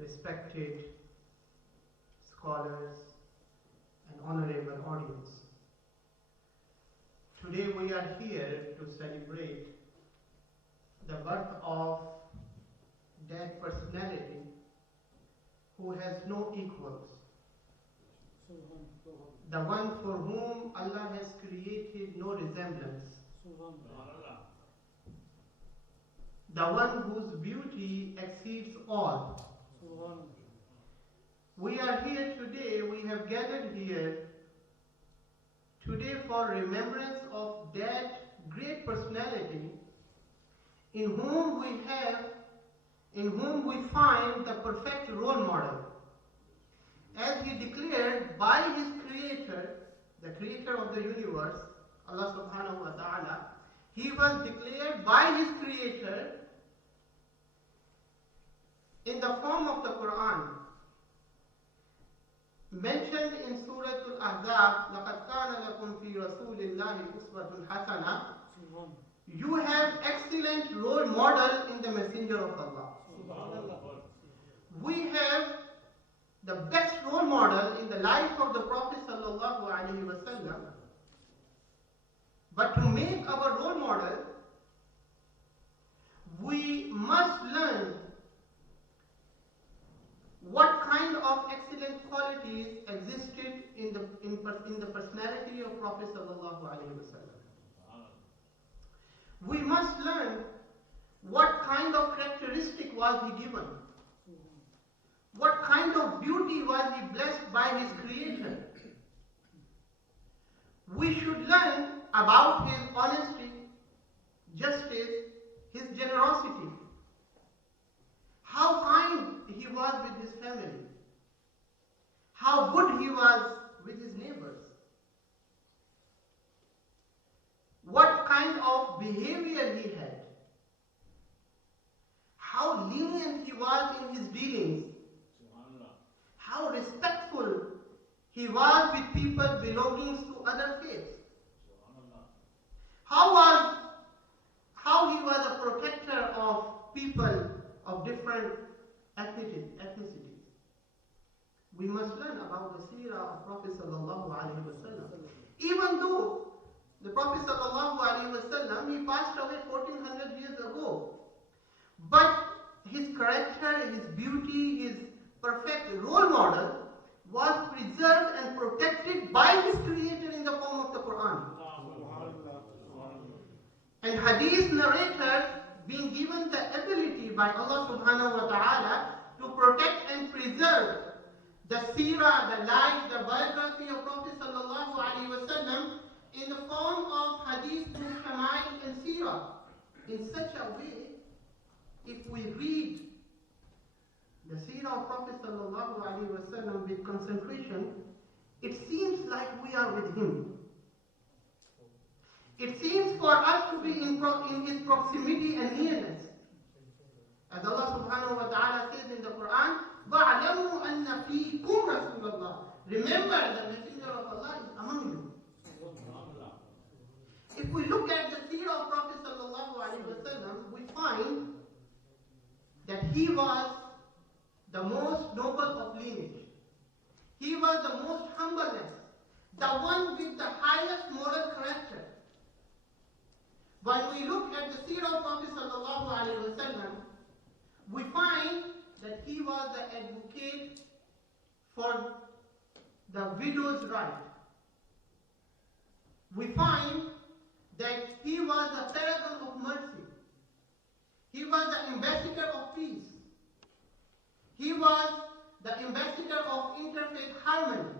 respected scholars, and honorable audience. Today we are here to celebrate the birth of that personality who has no equals. The one for whom Allah has created no resemblance. The one whose beauty exceeds all. We are here today, we have gathered here today for remembrance of that great personality in whom we find the perfect role model. As he declared by his creator, the creator of the universe, Allah subhanahu wa ta'ala, he was declared by his creator in the form of the Quran. Mentioned in Surah Al-Ahzab, لَقَدْ كَانَ لَكُمْ فِي رَسُولِ اللَّهِ أُسْوَةٌ حَسَنَةٌ. You have excellent role model in the Messenger of Allah. We have the best role model in the life of the Prophet sallallahu alaihi wasallam. But to make our role model, we must learn what kind of excellent qualities existed in the personality of Prophet sallallahu alaihi wasallam. We must learn what kind of characteristic was he given. What kind of beauty was he blessed by his creator? We should learn about his honesty, justice, his generosity, how kind he was with his family, how good he was with his neighbors, what kind of behavior he had, how lenient he was in his dealings, how respectful he was with people belonging to other faiths, how he was a protector of people of different ethnicities. We must learn about the seerah of Prophet sallallahu alaihi wasallam. Even though the Prophet sallallahu alaihi wasallam, he passed away 1400 years ago, but his character, his beauty, his perfect role model was preserved and protected by his creator in the form of the Quran. And hadith narrators being given the ability by Allah subhanahu wa ta'ala to protect and preserve the seerah, the life, the biography of Prophet sallallahu alaihi wasallam in the form of hadith, shama'il and seerah in such a way, if we read the seerah of Prophet sallallahu alaihi wasallam with concentration, it seems like we are with him. It seems for us to be in his proximity and nearness. As Allah subhanahu wa ta'ala says in the Quran, وَعْلَمُوا أَنَّ فِيكُمْ رَسُولَ اللَّهِ. Remember, the Messenger of Allah is among you. If we look at the seerah of Prophet sallallahu alaihi wasallam, we find that he was the most noble of lineage. He was the most humbleness, the one with the highest moral character. When we look at the seerah of Prophet sallallahu alaihi wasallam, we find that he was the advocate for the widow's right. We find that he was the paragon of mercy. He was the ambassador of peace. He was the ambassador of interfaith harmony.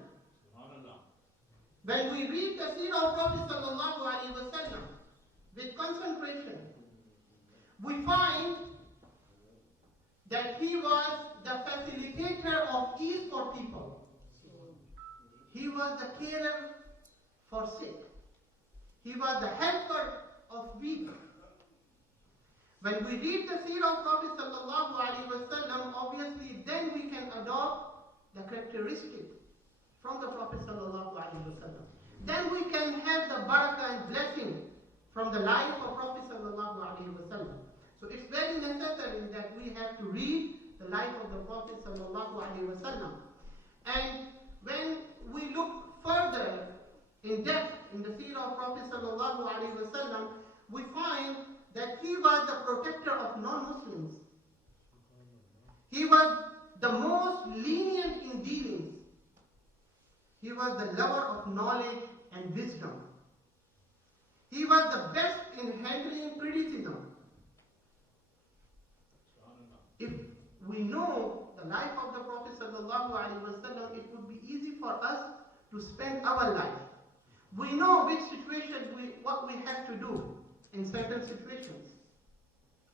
When we read the seerah of Prophet sallallahu alaihi wasallam with concentration, we find that he was the facilitator of ease for people. He was the carer for sick. He was the helper of weak. When we read the seerah of Prophet sallallahu alaihi wasallam, obviously then we can adopt the characteristic from the Prophet sallallahu alaihi wasallam. Then we can have the barakah and blessing from the life of Prophet sallallahu alaihi wasallam. So it's very necessary that we have to read the life of the Prophet sallallahu alaihi wasallam. And when we look further in depth in the seerah of Prophet sallallahu alaihi wasallam, we find that he was the protector of non-Muslims. He was the most lenient in dealings. He was the lover of knowledge and wisdom. He was the best in handling criticism. If we know the life of the Prophet sallallahu alaihi wasallam, it would be easy for us to spend our life. We know which situations what we have to do in certain situations,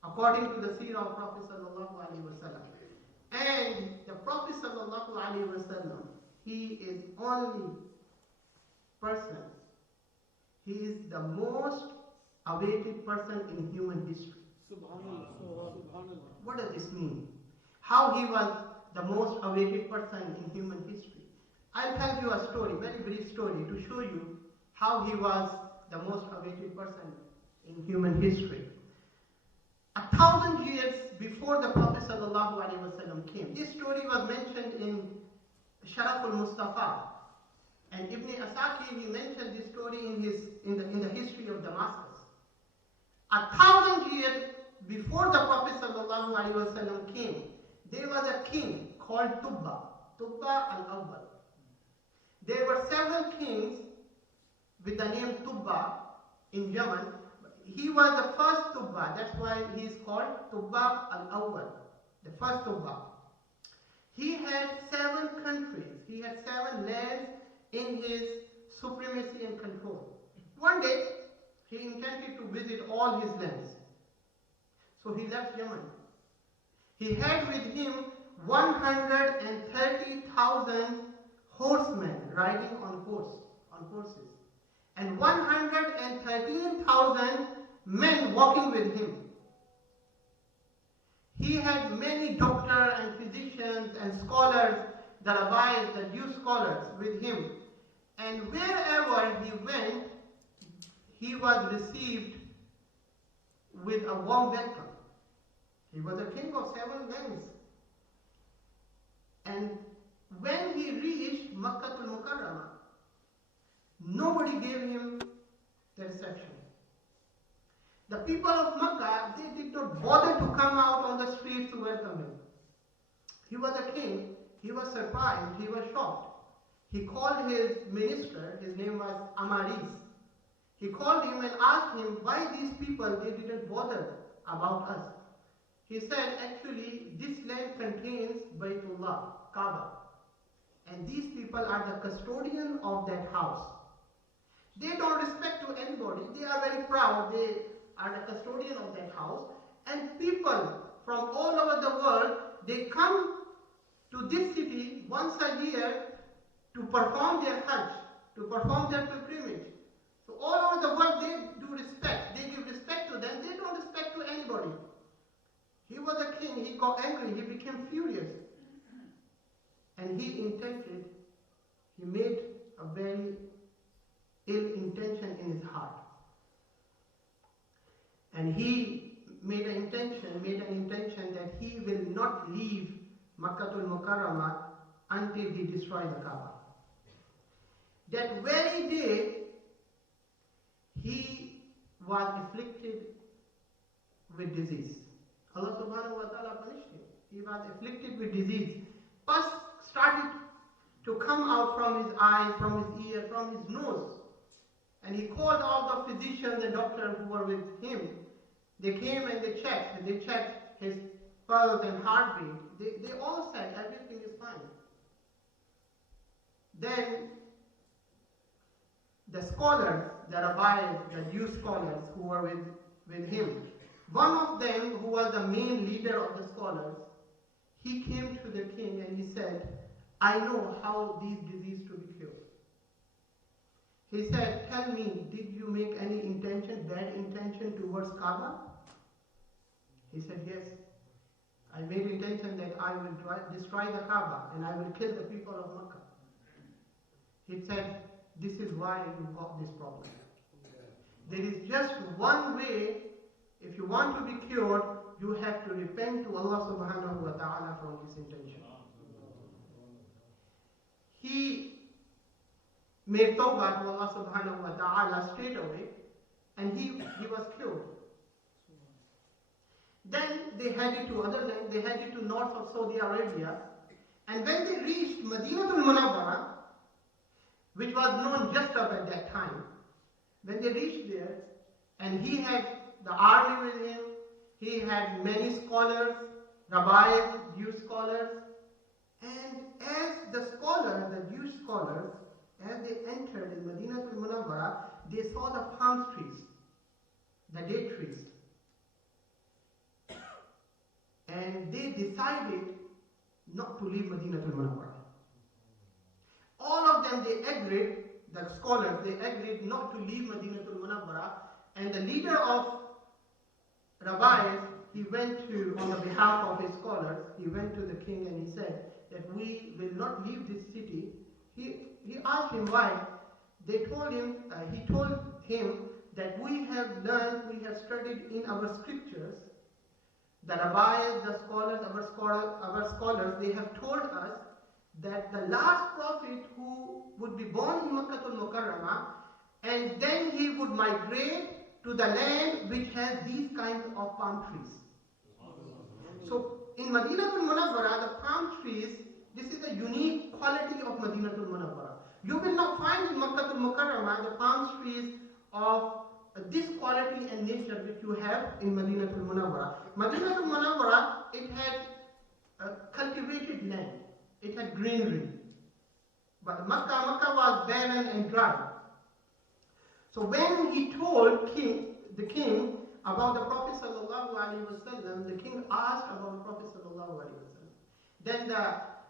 according to the seerah of Prophet sallallahu alaihi wasallam. And the Prophet sallallahu alaihi wasallam, he is only person. He is the most awaited person in human history. Subhanallah. What does this mean? How he was the most awaited person in human history? I'll tell you a story, very brief story, to show you how he was the most awaited person in human history. 1,000 years before the Prophet ﷺ came. This story was mentioned in Sharaf al-Mustafa. And Ibn Asakir, he mentioned this story in the history of Damascus. 1,000 years before the Prophet ﷺ came, there was a king called Tubba al-Awwal. There were several kings with the name Tubba in Yemen. He was the first Tubba, that's why he is called Tubba al-Awwal, the first Tubba. He had 7 countries, he had 7 lands in his supremacy and control. One day, he intended to visit all his lands. So he left Yemen. He had with him 130,000 horsemen riding on horses, and 113,000 men walking with him. He had many doctors and physicians and scholars, the rabbis, the Jewish scholars with him. And wherever he went, he was received with a warm welcome. He was a king of 7 lands. And when he reached Makkah al-Mukarramah, nobody gave him the reception. The people of Makkah, they did not bother to come out on the streets to welcome him. He was a king, he was surprised, he was shocked. He called his minister, his name was Amaris. He called him and asked him why these people, they didn't bother about us. He said, actually, this land contains Baytullah, Kaaba. And these people are the custodian of that house. They don't respect to anybody. They are very proud. They are the custodian of that house. And people from all over the world, they come to this city once a year to perform their Hajj, to perform their pilgrimage. So all over the world, they do respect. They give respect to them. They don't respect to anybody. He was a king. He got angry. He became furious. And he made a very ill intention in his heart. And he made an intention that he will not leave Makkah al-Mukarramah until he destroys the Kaaba. That very day, he was afflicted with disease. Allah subhanahu wa ta'ala punished him. He was afflicted with disease. Pus started to come out from his eyes, from his ear, from his nose. And he called all the physicians and doctors who were with him. They came and they checked his pulse and heartbeat. They all said everything is fine. Then the scholars, the rabbis, the Jewish scholars who were with him, one of them, who was the main leader of the scholars, he came to the king and he said, I know how these diseases to be cured. He said, tell me, did you make any bad intention towards Kaaba? He said, yes. I made intention that I will destroy the Kaaba and I will kill the people of Makkah. He said, this is why you got this problem. There is just one way, if you want to be cured, you have to repent to Allah subhanahu wa ta'ala from this intention. He made tawbah to Allah subhanahu wa ta'ala straight away, and he was killed. Then they headed to other land, they headed to north of Saudi Arabia, and when they reached Madinatul Munawwara, which was known just up at that time, when they reached there, and he had the army with him, he had many scholars, rabbis, Jewish scholars, and as the scholars, the Jewish scholars, as they entered in Madinatul Munawwara, they saw the palm trees, the date trees. And they decided not to leave Madinatul Munawwara. All of them, they agreed, the scholars, they agreed not to leave Madinatul Munawwara, and the leader of rabbis, he went to, on the behalf of his scholars, he went to the king and he said that we will not leave this city. He asked him why. They told him, he told him that we have learned, we have studied in our scriptures, the rabbis, the scholars, our scholars, they have told us that the last prophet who would be born in Makkatul Mukarramah, and then he would migrate to the land which has these kinds of palm trees. So in Madinatul Munawwara, the palm trees, this is a unique quality of Madinatul Munawwara. You will not find in Makkatul Mukarramah the palm trees of this quality and nature which you have in Madinatul Munawwara. Madinatul Munawwara, it had cultivated land, it had greenery. But Makkah was barren and dry. So when he told the king about the Prophet sallallahu alaihi wasallam, the king asked about the Prophet sallallahu alaihi wasallam. Then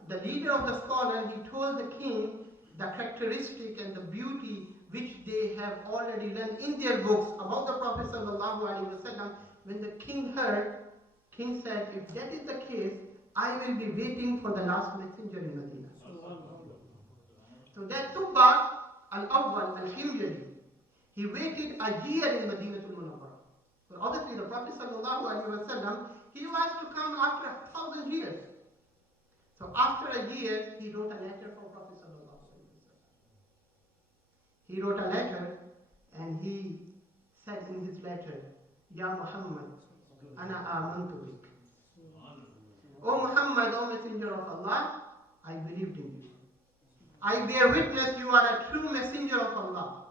the leader of the scholar, he told the king the characteristic and the beauty which they have already learned in their books about the Prophet sallallahu alaihi wasallam. When the king heard, king said, if that is the case, I will be waiting for the last messenger in Medina. So that Tubba al-Awwal al-Himyari, he waited a year in Madinatul Munawwara. So obviously the Prophet sallallahu alaihi wasallam, he was to come after 1,000 years. So after a year, he wrote a letter for Prophet sallallahu alaihi wasallam. He wrote a letter and he said in his letter, Ya Muhammad, ana amantu bik. O Muhammad, O Messenger of Allah, I believed in you. I bear witness you are a true messenger of Allah.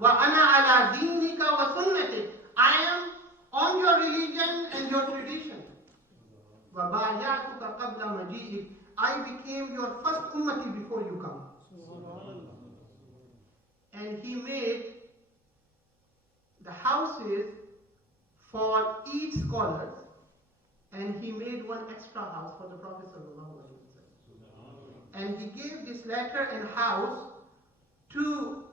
Wa ana ala dinika wa sunnatik. I am on your religion and your tradition. Wa bayatuka qabla maji'ik. I became your first ummati before you come. And he made the houses for each scholar, and he made one extra house for the Prophet sallallahu alaihi wasallam. And he gave this letter and house to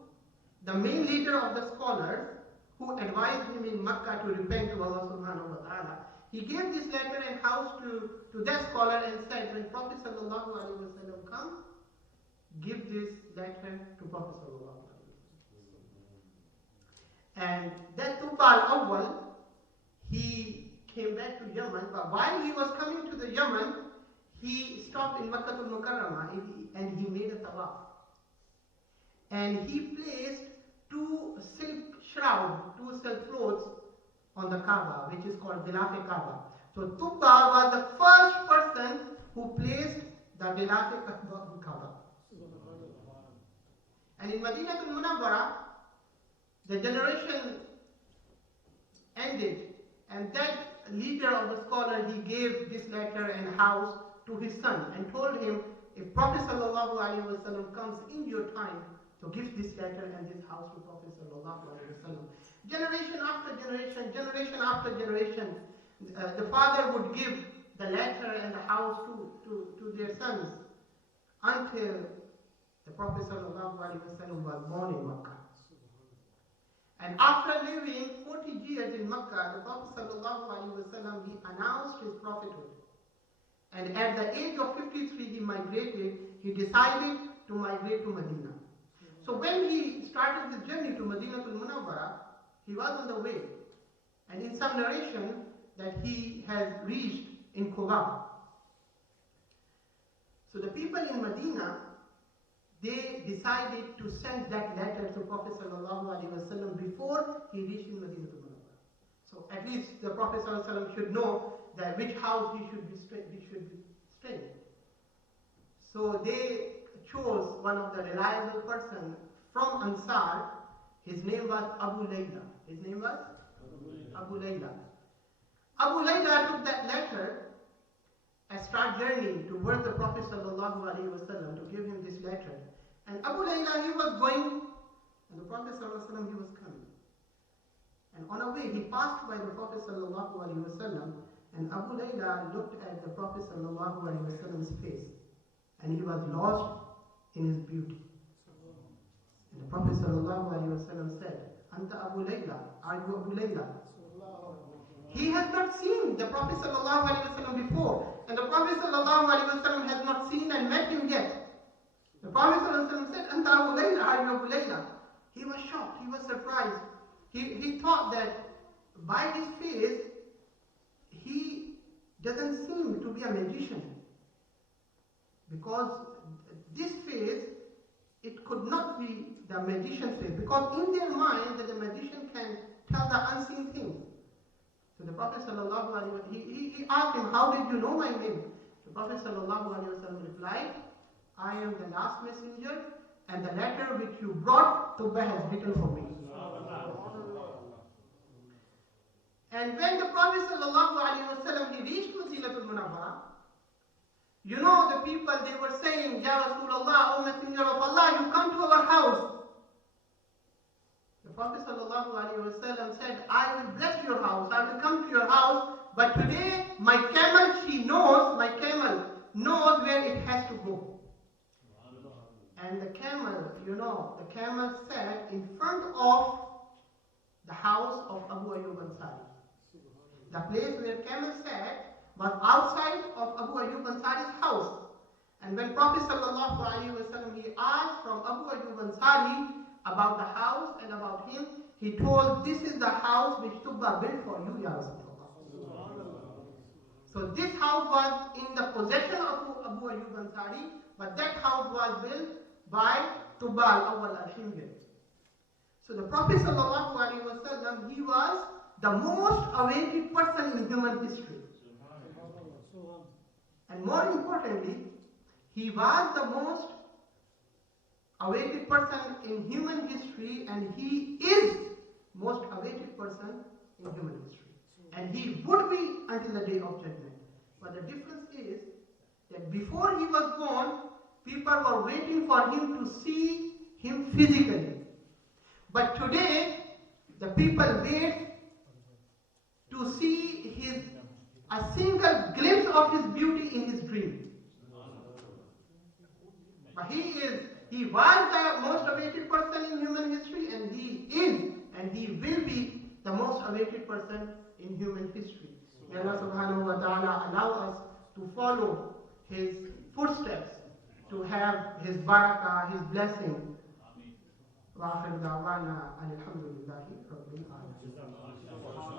the main leader of the scholars who advised him in Makkah to repent to Allah subhanahu wa ta'ala. He gave this letter and house to that scholar and said, when Prophet sallallahu alaihi wasallam comes, give this letter to Prophet sallallahu alaihi wasallam. And that Tubba al-Awwal, he came back to Yemen, but while he was coming to the Yemen, he stopped in Makkatul Mukarramah and he made a tawaf. And he placed two silk shrouds, two silk clothes on the Kaaba, which is called Ghilafe Kaaba. So Tubba was the first person who placed the Ghilafe Kaaba on Kaaba. And in Madinatul Munawwara, the generation ended, and that leader of the scholar, he gave this letter and house to his son and told him, if Prophet sallallahu alaihi wasallam comes in your time, so give this letter and this house to Prophet sallallahu alaihi wasallam. Generation after generation, the father would give the letter and the house to their sons until the Prophet sallallahu alaihi wasallam was born in Makkah. And after living 40 years in Makkah, the Prophet sallallahu alaihi wasallam, he announced his prophethood. And at the age of 53, he decided to migrate to Medina. So when he started the journey to Madinatul Munawwara, he was on the way. And in some narration, that he has reached in Quba. So the people in Medina, they decided to send that letter to Prophet ﷺ before he reached in Medina. So at least the Prophet ﷺ should know that which house he should be staying. So they chose one of the reliable person from Ansar. His name was Abu Layla. His name was Abu Layla. Abu Layla took that letter and started journeying towards the Prophet ﷺ to give him this letter. And Abu Layla, he was going, and the Prophet ﷺ, he was coming. And on a way, he passed by the Prophet ﷺ, and Abu Layla looked at the Prophet ﷺ's face, and he was lost in his beauty. And the Prophet ﷺ said, Anta Abu Layla, are you Abu Layla? He has not seen the Prophet ﷺ before, and the Prophet ﷺ has not seen and met him yet. The Prophet ﷺ said, Anta Abu Layla, are you Abu Layla? He was shocked, he was surprised. He thought that by his face, he doesn't seem to be a magician. Because this face, it could not be the magician's face. Because in their mind, that the magician can tell the unseen things. So the Prophet ﷺ, he asked him, how did you know my name? The Prophet ﷺ replied, I am the last messenger, and the letter which you brought, Tuba has written for me. And when the Prophet ﷺ, he reached Madinatul Munawwara, you know the people, they were saying, Ya Rasulullah, O Messenger of Allah, you come to our house. The Prophet ﷺ said, I will bless your house, I will come to your house, but today my camel knows where it has to go. And the camel, the camel sat in front of the house of Abu Ayyub Ansari. The place where camel sat was outside of Abu Ayyub Ansari's house. And when Prophet ﷺ, he asked from Abu Ayyub Ansari about the house and about him, he told, this is the house which Tuba built for you, Ya Rasulullah. So this house was in the possession of Abu Ayyub Ansari, but that house was built by Tuba al-Awwal al-Himyar. So the Prophet ﷺ, he was the most awaited person in human history. And more importantly, he was the most awaited person in human history, and he is most awaited person in human history. And he would be until the day of judgment. But the difference is that before he was born, people were waiting for him to see him physically. But today, the people wait to see a single glimpse of his beauty in his dream. But he was the most awaited person in human history, and he is, and he will be the most awaited person in human history. May Allah subhanahu wa ta'ala allow us to follow his footsteps, to have his barakah, his blessing. Wa akhir da'wana alhamdulillahi rabbil alamin.